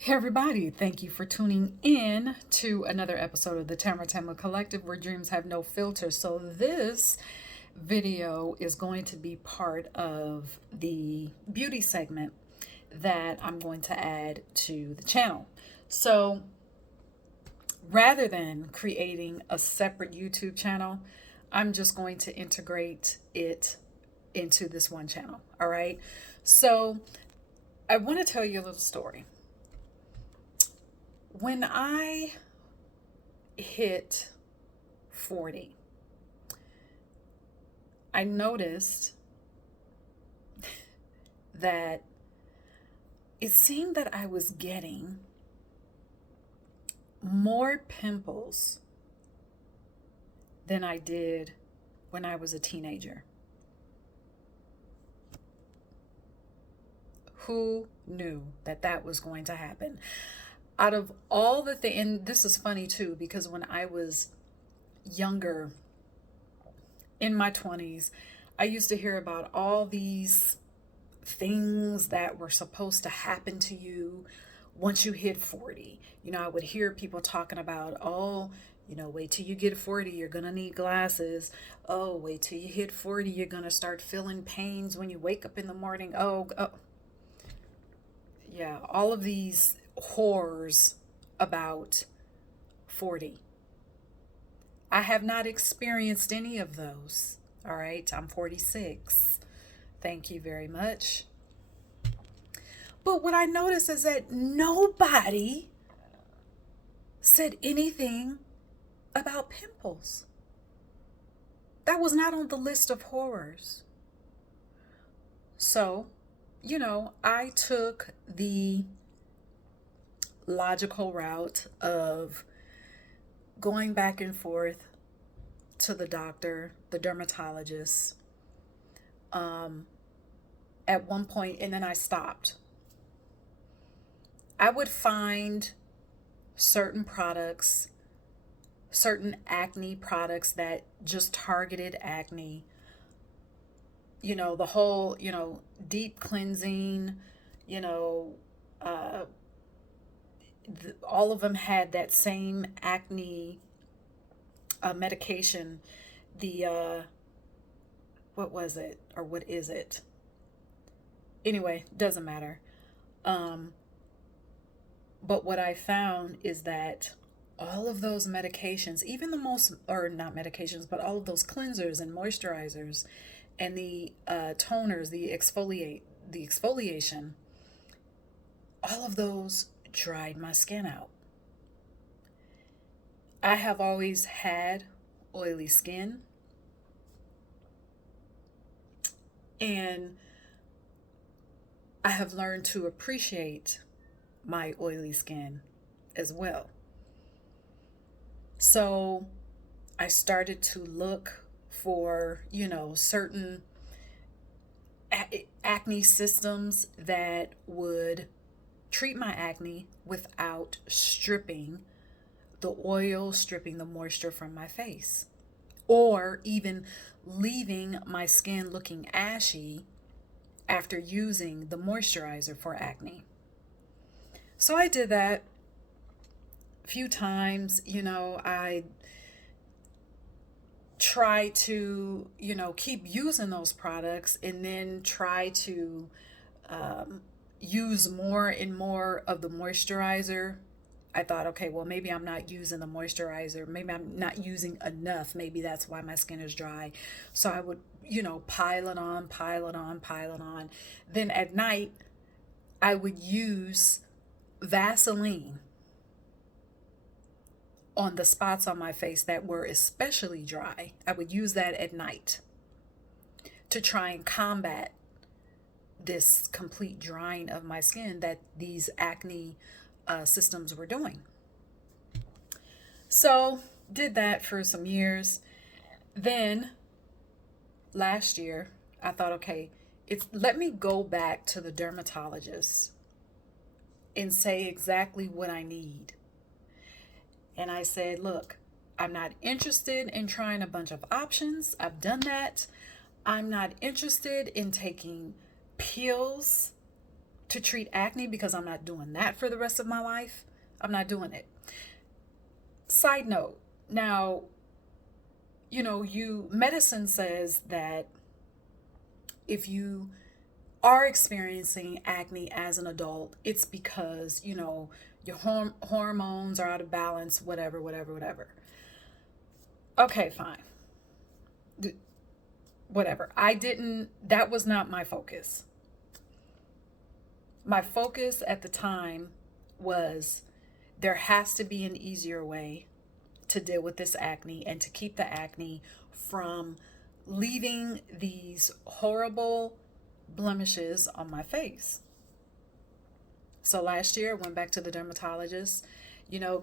Hey everybody, thank you for tuning in to another episode of the Tamatama Collective where dreams have no filter. So this video is going to be part of the beauty segment that I'm going to add to the channel. So rather than creating a separate YouTube channel, I'm just going to integrate it into this one channel. All right. So I want to tell you a little story. When I hit 40, I noticed that it seemed that I was getting more pimples than I did when I was a teenager. Who knew that that was going to happen? Out of all the things, and this is funny too, because when I was younger, in my 20s, I used to hear about all these things that were supposed to happen to you once you hit 40. I would hear people talking about, oh, wait till you get 40, you're going to need glasses. Oh, wait till you hit 40, you're going to start feeling pains when you wake up in the morning. Oh. Yeah, all of these horrors about 40. I have not experienced any of those. All right, I'm 46. Thank you very much. But what I noticed is that nobody said anything about pimples. That was not on the list of horrors. So, I took the logical route of going back and forth to the doctor, the dermatologist, at one point, and then I stopped. I would find certain products, certain acne products that just targeted acne. The whole, deep cleansing, all of them had that same acne medication. The, what was it? Or what is it? Anyway, doesn't matter. But what I found is that all of those medications, even the most, or not medications, but all of those cleansers and moisturizers and the toners, the exfoliation, all of those dried my skin out. I have always had oily skin, and I have learned to appreciate my oily skin as well. So I started to look for, certain acne systems that would treat my acne without stripping the oil, stripping the moisture from my face, or even leaving my skin looking ashy after using the moisturizer for acne. So I did that a few times. I try to, keep using those products and then try to use more and more of the moisturizer. I thought, okay, well, maybe I'm not using the moisturizer. Maybe I'm not using enough. Maybe that's why my skin is dry. So I would, pile it on, pile it on, pile it on. Then at night, I would use Vaseline on the spots on my face that were especially dry. I would use that at night to try and combat this complete drying of my skin that these acne systems were doing. So did that for some years. Then last year, I thought, okay, let me go back to the dermatologist and say exactly what I need. And I said, look, I'm not interested in trying a bunch of options. I've done that. I'm not interested in taking pills to treat acne because I'm not doing that for the rest of my life. I'm not doing it. Side note, now, medicine says that if you are experiencing acne as an adult, it's because, your hormones are out of balance, whatever, whatever, whatever. Okay, fine. Whatever. That was not my focus. My focus at the time was there has to be an easier way to deal with this acne and to keep the acne from leaving these horrible blemishes on my face. So last year I went back to the dermatologist,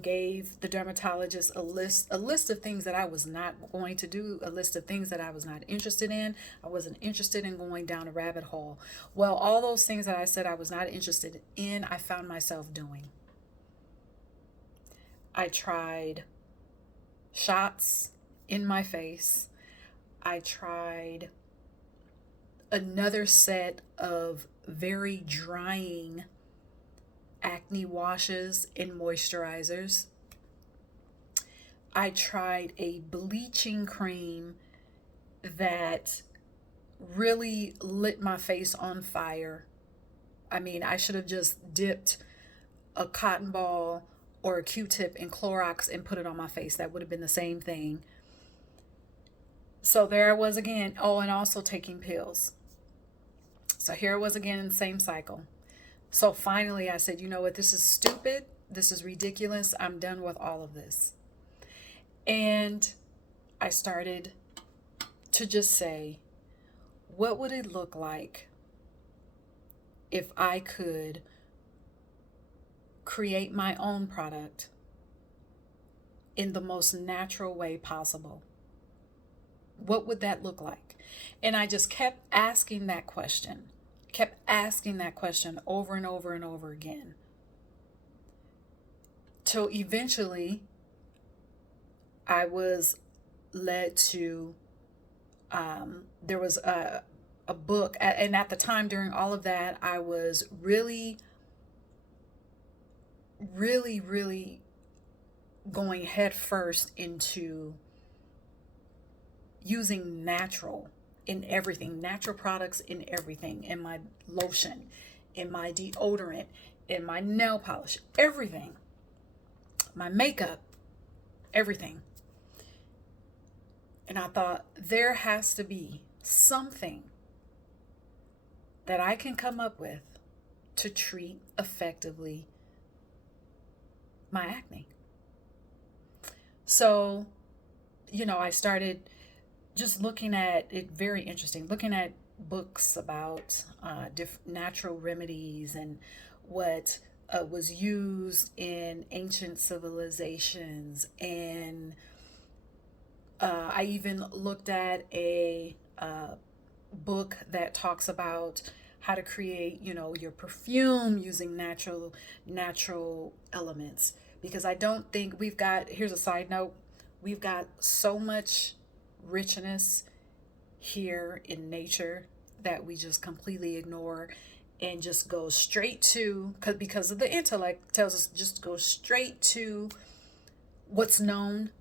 gave the dermatologist a list of things that I was not going to do, a list of things that I was not interested in. I wasn't interested in going down a rabbit hole. Well, all those things that I said I was not interested in, I found myself doing. I tried shots in my face. I tried another set of very drying acne washes and moisturizers. I tried a bleaching cream that really lit my face on fire. I mean, I should have just dipped a cotton ball or a Q-tip in Clorox and put it on my face. That would have been the same thing. So there I was again. Oh, and also taking pills. So here it was again in the same cycle. So finally I said, you know what, this is stupid. This is ridiculous. I'm done with all of this. And I started to just say, what would it look like if I could create my own product in the most natural way possible? What would that look like? And I just kept asking that question over and over and over again. Till eventually I was led to, there was a book, and at the time during all of that, I was really going head first into using natural in everything, natural products in everything, in my lotion, in my deodorant, in my nail polish, everything, my makeup, everything. And I thought there has to be something that I can come up with to treat effectively my acne. So, I started just looking at it, very interesting, looking at books about different natural remedies and what was used in ancient civilizations. And I even looked at a book that talks about how to create, your perfume using natural elements. Because I don't think here's a side note, we've got so much richness here in nature that we just completely ignore and just go straight to, because of the intellect tells us just go straight to what's known,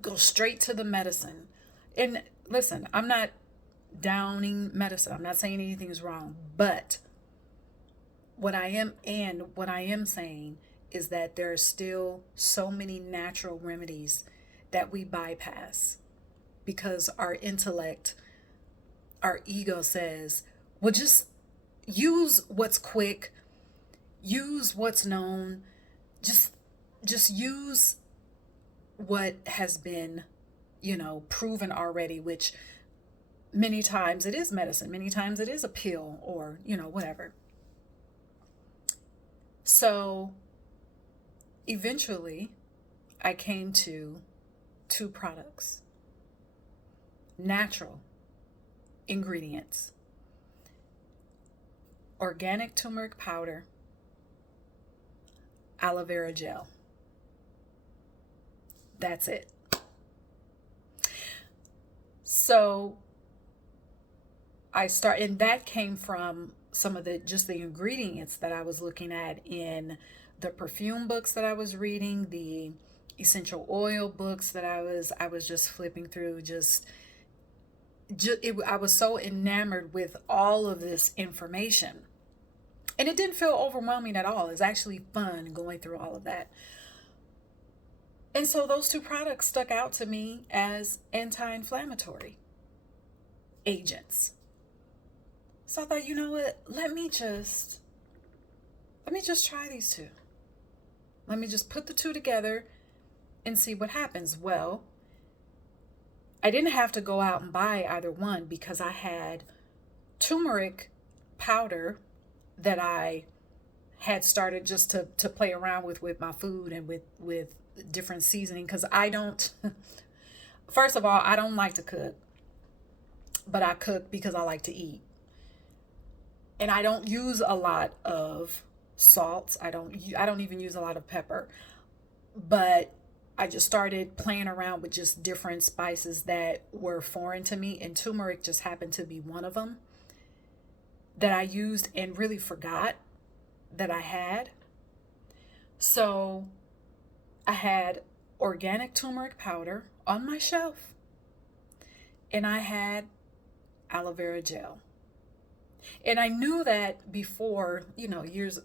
go straight to the medicine. And listen, I'm not downing medicine. I'm not saying anything is wrong, but what I am saying is that there are still so many natural remedies that we bypass because our intellect, our ego says, well, just use what's quick, use what's known, just use what has been, proven already, which many times it is medicine, many times it is a pill or, whatever. So eventually I came to 2 products, natural ingredients, organic turmeric powder, aloe vera gel. That's it. So and that came from some of the just the ingredients that I was looking at in the perfume books that I was reading, the essential oil books that I was just flipping through. I was so enamored with all of this information, and it didn't feel overwhelming at all. It's actually fun going through all of that. And so those two products stuck out to me as anti-inflammatory agents. So I thought, you know what? Let me just try these two. Let me just put the two together and see what happens. Well, I didn't have to go out and buy either one because I had turmeric powder that I had started just to play around with my food and with different seasoning, because I don't first of all, I don't like to cook, but I cook because I like to eat. And I don't use a lot of salts. I don't even use a lot of pepper. But I just started playing around with just different spices that were foreign to me, and turmeric just happened to be one of them that I used and really forgot that I had. So I had organic turmeric powder on my shelf, and I had aloe vera gel. And I knew that before, years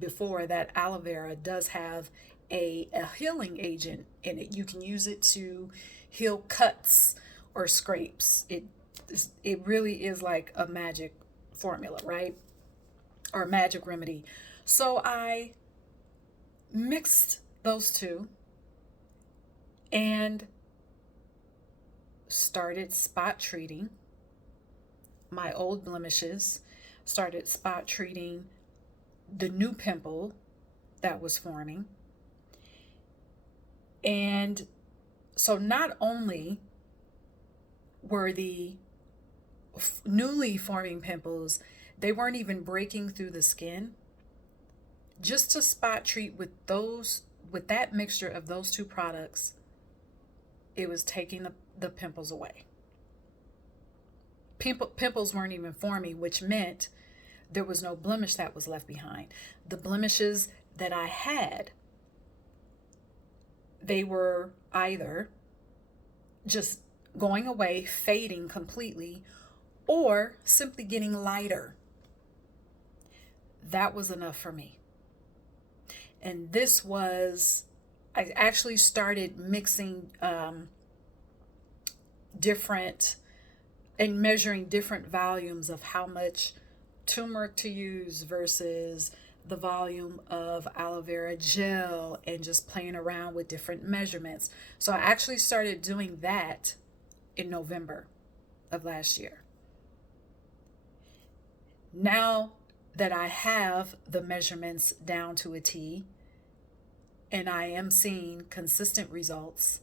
before, that aloe vera does have a healing agent in it. You can use it to heal cuts or scrapes. It really is like a magic formula, right? Or a magic remedy. So I mixed those two and started spot treating my old blemishes, started spot treating the new pimple that was forming. And so not only were the newly forming pimples, they weren't even breaking through the skin. Just to spot treat with that mixture of those two products, it was taking the pimples away. Pimples weren't even forming, which meant there was no blemish that was left behind. The blemishes that I had, they were either just going away, fading completely, or simply getting lighter. That was enough for me. And I actually started mixing different and measuring different volumes of how much turmeric to use versus the volume of aloe vera gel, and just playing around with different measurements. So I actually started doing that in November of last year. Now that I have the measurements down to a T and I am seeing consistent results,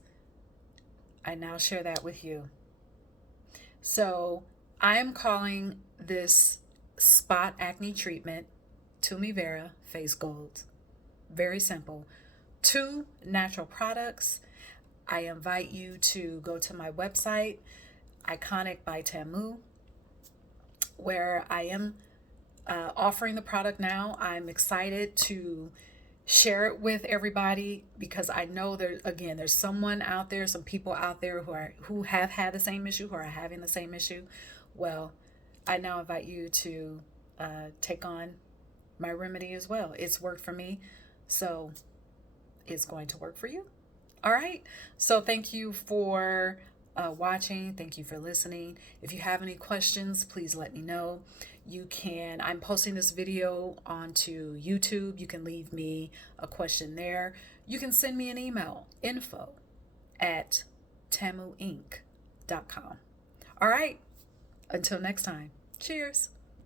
I now share that with you. So I'm calling this spot acne treatment TurmeVera Face Gold. Very simple. 2 natural products. I invite you to go to my website, Iconic by Tamu, where I am offering the product now. I'm excited to share it with everybody because I know there's someone out there, some people out there who have had the same issue, who are having the same issue. Well, I now invite you to take on my remedy as well. It's worked for me, so it's going to work for you. All right. So thank you for watching. Thank you for listening. If you have any questions, please let me know. I'm posting this video onto YouTube. You can leave me a question there. You can send me an email, info@tamuinc.com. All right. Until next time. Cheers.